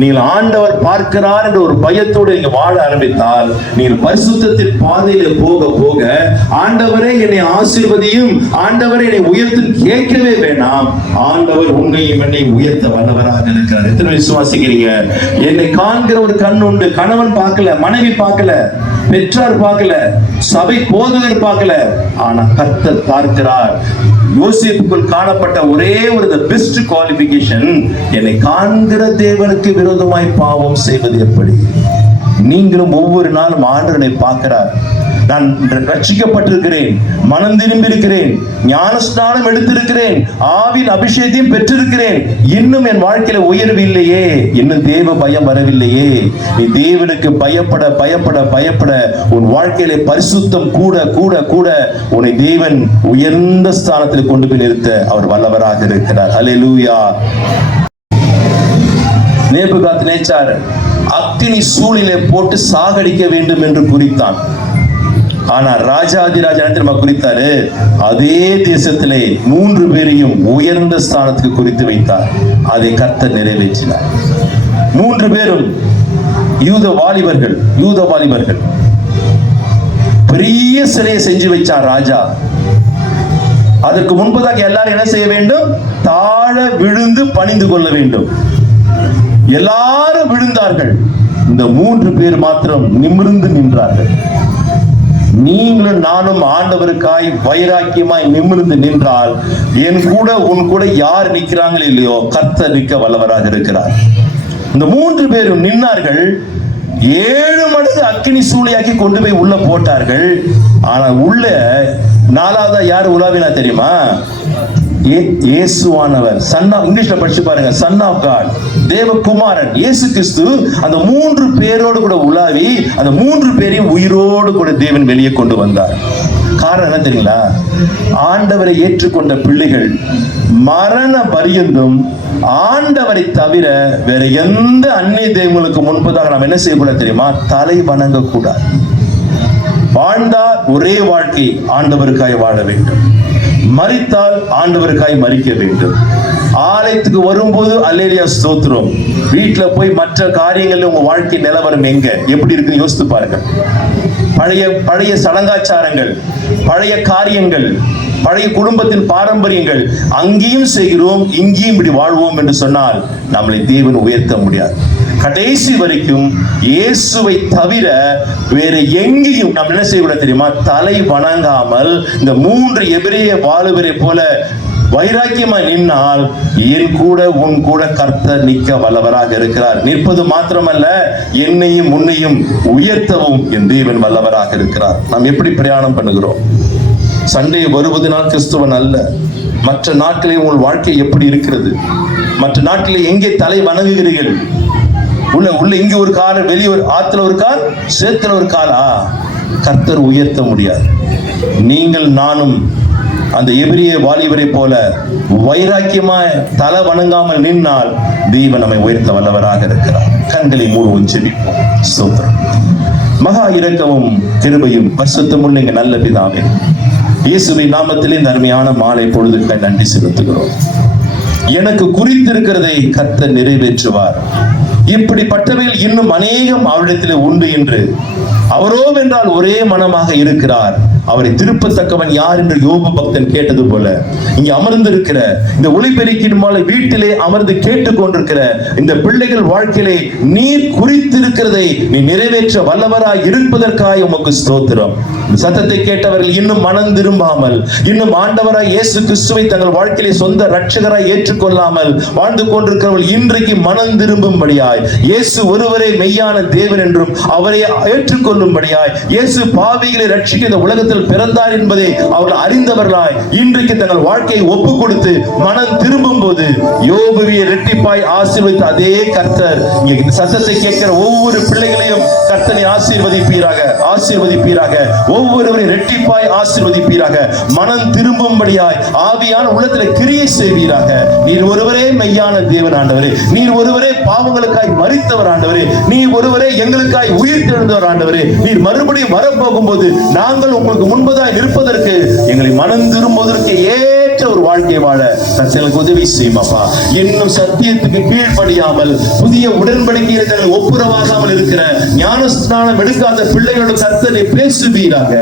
நீங்கள் ஆண்டவர் பார்க்கிறார் என்ற ஒரு பயத்தோடு நீங்க வாழ ஆரம்பித்தால் நீங்கள் பரிசுத்தத்தின் பாதையில போக போக ஆண்டவரே என்னை ஆசீர்வதியும், ஆண்டவரே என்னை உயர்த்தும் கேட்கவே வேண்டாம். ஆண்டவர் உன்னையும் என்னையும் உயர்த்த வல்லவராக இருக்கிறார். எத்தனை விசுவாசிக்கிறீங்க? என்னை காண்கிற ஒரு கண் உண்டு. கணவன் பார்க்கல, மனைவி பார்க்கல, பெற்றார் பார்க்கல, சபை போதகர் பார்க்கல, ஆனா கர்த்தர் பார்க்கிறார். யோசேப்புக்குள் காணப்பட்ட ஒரே ஒரு பெஸ்ட் குவாலிஃபிகேஷன், என்னை காண்கிற தேவனுக்கு விரோதமாய் பாவம் செய்வது எப்படி? நீங்களும் ஒவ்வொரு நாளும் ஆண்டவரை பார்க்கிறார். நான் ரட்சிக்கப்பட்டிருக்கிறேன், மனம் திரும்பி இருக்கிறேன், ஞானஸ்நானம் எடுத்திருக்கிறேன், ஆவின் அபிஷேகத்தையும் பெற்றிருக்கிறேன், இன்னும் என் வாழ்க்கையில உயர்வு இல்லையே, இன்னும் தேவ பயம் வரவில்லையே. நீ தேவனுக்கு பயப்பட பயப்பட பயப்பட உன் வாழ்க்கையில பரிசுத்தம் கூட கூட கூட உன்னை தேவன் உயர்ந்த ஸ்தானத்தில் கொண்டு போய் நிறுத்த அவர் வல்லவராக இருக்கிறார். ஹல்லேலூயா. நேபுகாத்நேச்சார் அக்கினி சூழிலே போட்டு சாகடிக்க வேண்டும் என்று குறித்தான். ஆனா ராஜாதிராஜா என்ன குறித்தாரு? அதே தேசத்திலே 3 பேரையும் உயர்ந்த ஸ்தானத்துக்கு குறித்து வைத்தார். அதை கர்த்தர் நிறைவேற்றினார். 3 பேரும் யூத வாலிபர்கள். பெரிய சிலையை செஞ்சு வச்சார் ராஜா. அதற்கு முன்பதாக எல்லாரும் என்ன செய்ய வேண்டும்? தாழ விழுந்து பணிந்து கொள்ள வேண்டும். எல்லாரும் விழுந்தார்கள். இந்த 3 பேர் மாத்திரம் நிமிர்ந்து நின்றார்கள். நீங்களும் நானும் ஆண்டவருக்காய் வைராக்கியமாய் நிமிர்ந்து நின்றால், என் கூட உன் கூட யார் நிற்கிறாங்களோ இல்லையோ, கர்த்தர் நிற்க வல்லவராக இருக்கிறார். இந்த 3 பேரும் நின்னார்கள். 7 மடங்கு அக்கினி சூளையாக்கி கொண்டு போய் உள்ள போட்டார்கள். ஆனா உள்ள 4வதா யார் உலாவினா தெரியுமா? இயேசுவானவர், இங்கிலீஷ்ல படிச்சு பாருங்க, சன் ஆஃப் காட், தேவகுமாரன் இயேசு கிறிஸ்து அந்த 3 பேரோடு கூட உலாவி அந்த 3 பேரையும் உயிரோடு கூட தேவன் வெளியே கொண்டு வந்தார். காரணம் என்ன தெரியுங்களா? ஆண்டவரை ஏற்றுக்கொண்ட பிள்ளைகள் மரண பரியந்தும் ஆண்டவரை தவிர வேற எந்த அந்நிய தெய்வங்களுக்கு முன்பதாக நாம் என்ன செய்யக்கூடாது தெரியுமா? தலை வணங்க கூடாது. வாழ்ந்தால் ஒரே வாழ்க்கை ஆண்டவருக்காய் வாழ வேண்டும். மரித்தால் ஆண்டவருக்காய் மரிக்க வேண்டும். ஆலயத்துக்கு வரும்போது அல்லேலூயா ஸ்தோத்திரம். வீட்டுல போய் மற்ற காரியங்கள்ல உங்க வாழ்க்கை நிலவரம் எப்படி இருக்குன்னு யோசித்து பாருங்க. பழைய சடங்காச்சாரங்கள், பழைய காரியங்கள், பழைய குடும்பத்தின் பாரம்பரியங்கள் அங்கேயும் செய்கிறோம், இங்கேயும் இப்படி வாழ்வோம் என்று சொன்னால் நம்மளை தேவன் உயர்த்த முடியாது. கடைசி வரைக்கும் இயேசுவை தவிர வேற எங்கேயும் நம்ம என்ன செய்யக்கூடாது தெரியுமா? தலை வணங்காமல் இந்த 3 எபிரேய வாலிபரை போல வைராக்கியமா நின்னால், என் கூட உன் கூட கர்த்தர் நிற்க வல்லவராக இருக்கிறார். நிற்பது மாத்திரமல்ல, என்னையும் உன்னையும் உயர்த்தவும் என் தேவன் வல்லவராக இருக்கிறார். நாம் எப்படி பிரயாணம் பண்ணுகிறோம்? சண்டே வருவதனால் கிறிஸ்துவன் அல்ல. மற்ற நாட்களில் உங்கள் வாழ்க்கை எப்படி இருக்கிறது? மற்ற நாட்களில் எங்கே தலை வணங்குகிறீர்கள்? உள்ள இங்க ஒரு கால், வெளியே ஒரு ஆத்துல ஒரு கால், சேத்துல ஒரு காலா? கர்த்தர் உயர்த்த முடியாது. நீங்கள் நானும் அந்த எபிரேய வாலிபரை போல வைராக்கியமாய் தலை வணங்காமல் நின்னால் தேவன் நம்மை உயர்த்த வல்லவராக இருக்கிறார். கண்களை மூடுவோம், ஜெபிப்போம். ஸ்தோத்திரம். மகா இரக்கமும் கிருபையும் பரிசுத்தமுள்ள எங்கள் நல்ல பிதாவே, இயேசுவின் நாமத்திலே இந்த அருமையான மாலை பொழுதுக்கு நன்றி செலுத்துகிறோம். எனக்கு குறித்திருக்கிறதை கர்த்தர் நிறைவேற்றுவார். இப்படிப்பட்டவைகள் இன்னும் அநேகம் அவரிடத்தில் உண்டு என்று அவரோ வென்றால் ஒரே மனமாக இருக்கிறார். அவரை திருப்பத்தக்கவன் யார் என்று யோபு பக்தன் கேட்டது போல, இங்கே அமர்ந்திருக்கிற இந்த ஒளிபெருக்கின் மாலை வீட்டிலே அமர்ந்து கேட்டுக்கொண்டிருக்கிற இந்த பிள்ளைகள் வாழ்க்கையிலே நீர் குறித்திருக்கிறதை நீ நிறைவேற்ற வல்லவராய் இருப்பதற்காக உமக்கு ஸ்தோத்திரம். சத்தத்தை கேட்டவர்கள் இன்னும் மனம் திரும்பாமல், இன்னும் ஆண்டவராய் இயேசு கிறிஸ்துவை தங்கள் வாழ்க்கையிலே சொந்த இரட்சகராய் ஏற்றுக்கொள்ளாமல் வாழ்ந்து கொண்டிருக்கிறவர்கள் இன்றைக்கு மனம் திரும்பும்படியாய், இயேசு ஒருவரே மெய்யான தேவன் என்றும் அவரை ஏற்றுக்கொள்ளும்படியாய், இயேசு பாவிகளை ரட்சிக்க இந்த உலகத்தில் பிறந்தார் என்பதை அவர்கள் அறிந்தவர்களாய் இன்றைக்கு தங்கள் வாழ்க்கையை ஒப்பு கொடுத்து மனம் திரும்பும் போது யோபுவை இரட்டிப்பாய் ஆசீர்வதித்த அதே கர்த்தர் இந்த சத்தத்தை கேட்கிற ஒவ்வொரு பிள்ளைகளையும் கர்த்தரை ஆசீர்வதிப்பீராக. ஒவ்வொருவரை இரட்டிப்பாய் ஆசீர்வதிப்பீராக. மனம் திரும்பும்படியாய் ஆவியான உள்ளத்தில் கிரியை செய்வீராக. நீர் ஒருவரே மெய்யான தேவன் ஆண்டவரே. நீர் ஒருவரே பாவங்களுக்காய் மரித்தவர் ஆண்டவரே. நீர் ஒருவரே எங்களுக்காய் உயிர் தெழுந்தவர் ஆண்டவரே. நீர் மறுபடியும் வரப்போகும் போது நாங்கள் உங்களுக்கு முன்பதாக இருப்பதற்கு, எங்களை மனம் திரும்புவதற்கு ஏற்ற ஒரு வாழ்க்கை வாழ எங்களுக்கு உதவி செய்யுமாப்பா. இன்னும் சத்தியத்துக்கு கீழ்ப்படியாமல் புதிய உடன்படிக்கையில் தங்கள் ஒப்புரவாகாமல் இருக்கிற ஞானஸ்நானம் எடுக்காத பிள்ளைகளோட கர்த்தரை பேசுவீராக.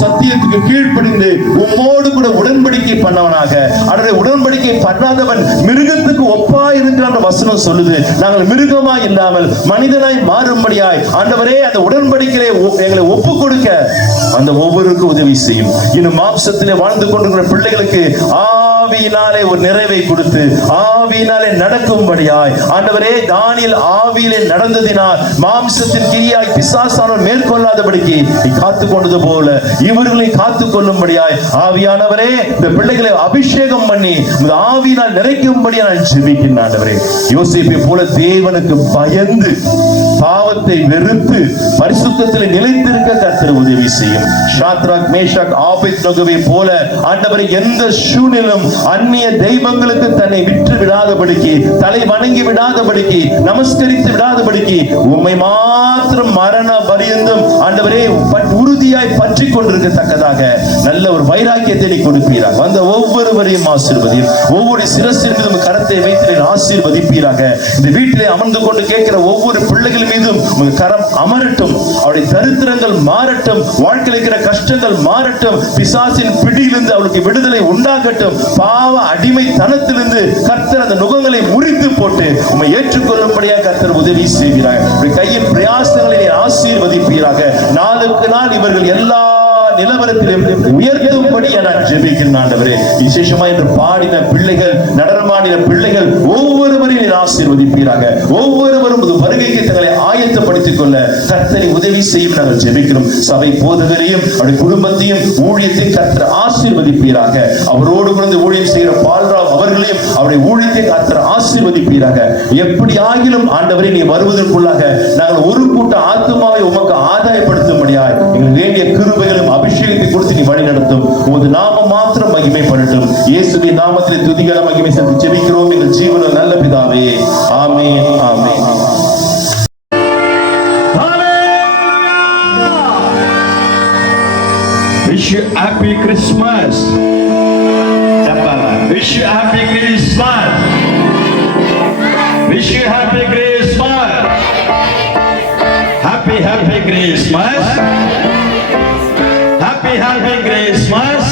சத்தியத்துக்கு கீழ்ப்படிந்து உம்மோடு கூட உடன்படிக்கை பண்ணவனாக. அவருடைய உடன்படிக்கை பண்ணாதவன் மிருகத்துக்கு ஒப்பா இருக்கிற வசனம் சொல்லுது. நாங்கள் மிருகமா இல்லாமல் மனிதனாய் மாறும்படியாய் ஆண்டவரே அந்த உடன்படிக்கையை எங்களை ஒப்பு கொடுக்க அந்த ஒவ்வொருக்கும் உதவி செய்யும். இன்னும் மாம்சத்திலே வாழ்ந்து கொண்டிருக்கிற பிள்ளைகளுக்கு ஆவியினாலே ஒரு நிறைவை கொடுத்து ஆவியினாலே நடக்கும்படியாய் ஆண்டவரே, தானியேல் ஆவியிலே நடந்ததினால் மாம்சத்தின் கிரியாய் பிசாசானவர் மேற்கொள்ளாதபடிக்கு நீ காத்துக் கொண்டது போல இவர்களை காத்துக் கொள்ளும்படியாய் ஆவியானவரே இந்த பிள்ளைகளை அபிஷேகம் பண்ணி இந்த ஆவியினால் நிறைக்கும்படியா நான் ஜெபிக்கிறேன் ஆண்டவரே. யோசேப்பை போல தேவனுக்கு பயந்து பாவத்தை வெறுத்து பரிசுத்தத்தில் நிலைத்திருக்க கர்த்தர் உதவி செய்யும். ஷாத்ராக், மேஷாக், ஆபேத்நேகோவை போல ஆண்டவரே எந்த சூழ்நிலையிலும் அந்நிய தெய்வங்களுக்கு தன்னை விற்று விடாதபடிக்கு, தலை வணங்கி விடாதபடிக்கு, நமஸ்கரித்து விடாதபடிக்கு உம்மை மாத்திரம் மரண பரியந்தம் ஆண்டவரே உறுதியாய் பற்றி கொண்டிருக்கத்தக்கதாக நல்ல ஒரு வைராக்கியத்தை நீ கொடுப்பீராக. வந்த ஒவ்வொருவரையும் ஆசீர்வதியும், ஒவ்வொரு சிரசின் மீதும் கரத்தை வைத்து ஆசீர்வதிப்பீராக. இந்த வீட்டிலே அமர்ந்து கொண்டு கேட்கிற ஒவ்வொரு பிள்ளைகள் மீதும் உங்க கரம் அமரட்டும். அவருடைய தரித்திரங்கள் மாறட்டும், வாழ்க்கையில் இருக்கிற கஷ்டங்கள் மாறட்டும், பிசாசின் பிடியிலிருந்து அவளுக்கு விடுதலை உண்டாகட்டும், பாவ அடிமைத்தனத்திலிருந்து கர்த்தர் அந்த நுகங்களை முறித்து போட்டு உம்மை ஏற்றுக்கொள்ளும்படியாக கர்த்தர் உதவி செய்கிறார். கையின் பிரயாசங்களை ஆசீர்வதிப்பீராக. நாளுக்கு நாள் இவர்கள் எல்லா நிலவரத்திலும் உயர்த்தும்படியா நான் ஜெபிக்கிறேன் ஆண்டவரே. விசேஷமா என்று பாடின பிள்ளைகள், நடனமாடின பிள்ளைகள் ஒவ்வொருவரையும் நீர் ஆசீர்வதிப்பீராக. ஒவ்வொருவரும் வருகைக்கு தங்களை ஆயத்தப்படுத்திக் கொள்ள கர்த்தரை உதவி செய்யும் நாங்கள் ஜெபிக்கிறோம். சபை போதகரையும் அவருடைய குடும்பத்தையும் ஊழியத்தையும் கர்த்தர் ஆசீர்வதிப்பீராக. அவரோடு கூட ஊழியம் செய்கிற பால்ராவ் அவர்களையும் அவருடைய ஊழியத்தை கர்த்தர் ஆசீர்வதிப்பீராக. எப்படி ஆகிலும் ஆண்டவரை நீ வருவதற்குள்ளாக நாங்கள் ஒரு கூட்ட ஆத்துமாவை உமக்கு ஆதாயப்படுத்தும்படியாய் எங்களுக்கு வேண்டிய கிருபைகளும் அபிஷேகத்தை கொடுத்து நீ வழி நடத்தும். உமது நாமம் மாத்திரம் மகிமைப்படட்டும். இயேசுவின் நாமத்திலே துதிகர மகிமை செலுத்தி ஜெபிக்கிறோம் எங்கள் ஜீவனில் நல்ல பிதாவே. ஆமென், ஆமென். Wish you happy Christmas. Wish you happy Christmas. Wish you happy Christmas. Happy Christmas. Happy Christmas.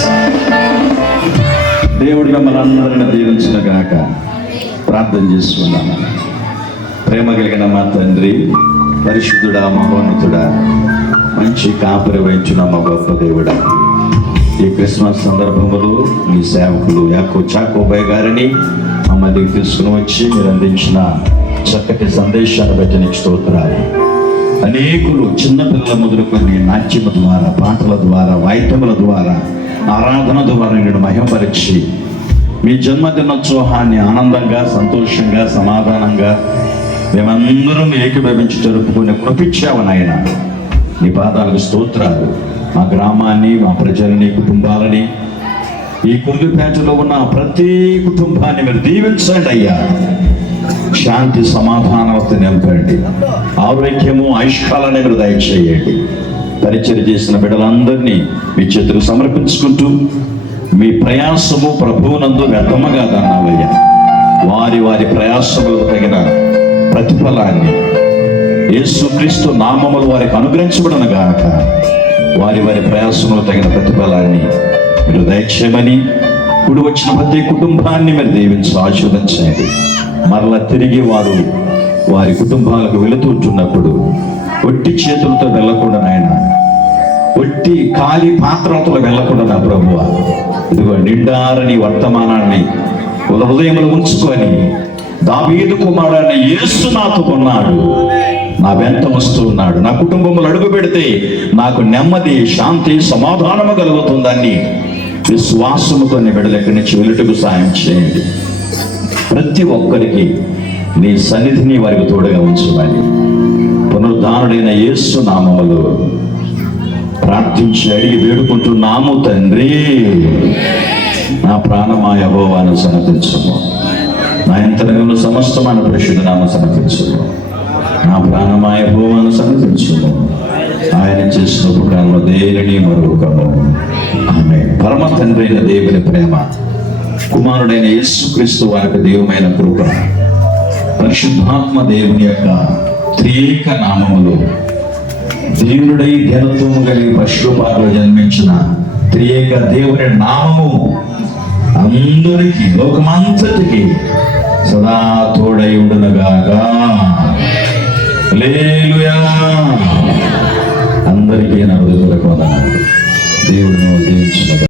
దేవుడు మనందరిని దీవించిన గాక. ప్రార్థన చేసుకున్నాము. ప్రేమ కలిగిన మా తండ్రి, పరిశుద్ధుడా, మహోన్నతుడా, మంచి కాపరి వహించిన మా గొప్ప దేవుడా, ఈ క్రిస్మస్ సందర్భంలో మీ సేవకులు చాకోబాయ్ గారిని మా మధ్యకి తీసుకుని వచ్చి మీరు అందించిన చక్కటి సందేశాన్ని బట్టి నీకు స్తోత్రాలు. అనేకులు చిన్నపిల్లల మొదలుకొని నాట్యమ ద్వారా, పాటల ద్వారా, వాయిద్యముల ద్వారా, ఆరాధన ద్వారా నేను మహిమపరిచి మీ జన్మదినోత్సవాన్ని ఆనందంగా, సంతోషంగా, సమాధానంగా మేమందరం ఏకీభవించి జరుపుకునే కృపిచ్చావు నాయన. నీ పాదాలకు స్తోత్రాలు. మా గ్రామాన్ని, మా ప్రజలని, కుటుంబాలని, ఈ కుర్లిపేటలో ఉన్న ప్రతి కుటుంబాన్ని మీరు దీవించండి అయ్యా. శాంతి సమాధానాలతో నింపండి. ఆరోగ్యము, ఆయుష్కాలాన్ని మీరు దయచేయండి. పరిచయం చేసిన బిడ్డలందరినీ మీ చేతులకు సమర్పించుకుంటూ మీ ప్రయాసము ప్రభువునందు వ్యర్థముగా దన్నావయ్యా. వారి వారి ప్రయాసములకు తగిన ప్రతిఫలాన్ని యేసుక్రీస్తు నామములు వారికి అనుగ్రహించబడను గాక. వారి వారి ప్రయాసములకు తగిన ప్రతిఫలాన్ని మీరు దయచేయమని, ఇప్పుడు వచ్చిన ప్రతి కుటుంబాన్ని మీరు దీవించి ఆశీర్వదించండి. మరలా తిరిగి వారు వారి కుటుంబాలకు వెళుతుంటున్నప్పుడు ఒట్టి చేతులతో వెళ్ళకుండా నాయన, ఒట్టి ఖాళీ పాత్రలతో వెళ్ళకుండా నా ప్రభువా, ఇదిగో నిండారని వర్తమానాన్ని హృదయంలో ఉంచుకొని, దావీదు కుమారుడైన యేసు నాతో ఉన్నాడు, నా వెంట వస్తూ ఉన్నాడు, నా కుటుంబంలో అడుగు పెడితే నాకు నెమ్మది, శాంతి, సమాధానము కలుగుతుందని విశ్వాసముతో బిడ్డలు ఎక్కడి నుంచి వెళ్ళుటకు సాయం చేయండి. ప్రతి ఒక్కరికి నీ సన్నిధిని వారికి తోడుగా ఉంచమని పునరుద్ధానుడైన యేసు నామములో ప్రార్థించి అడిగి వేడుకుంటున్నాము తండ్రి. నా ప్రాణమా యెహోవాను సన్నతించుము, నా యంత్రములు సమస్తమైన పరిశుద్ధ నామ సన్నతించుము. నా ప్రాణమా యెహోవాను సన్నతించుము, ఆయన చేసిన ఉపకారంలో దేనిని మరువకము. ఆమేన్. పరమ తండ్రి అయిన దేవుని ప్రేమ, కుమారుడైన యేసుక్రీస్తు వారికి దైవమైన కృప, పరిశుద్ధాత్మ దేవుని యొక్క త్రియేక నామములో దేవుడై ఘనత్వము కలిగి పశుపాలలో జన్మించిన త్రియేక దేవుని నామము అందరికీ, లోకమంతటికి సదా తోడై ఉండునుగాక. హల్లెలూయా. అందరికీ నా హృదయపూర్వక వందనాలు. దేవుడు దీవించును.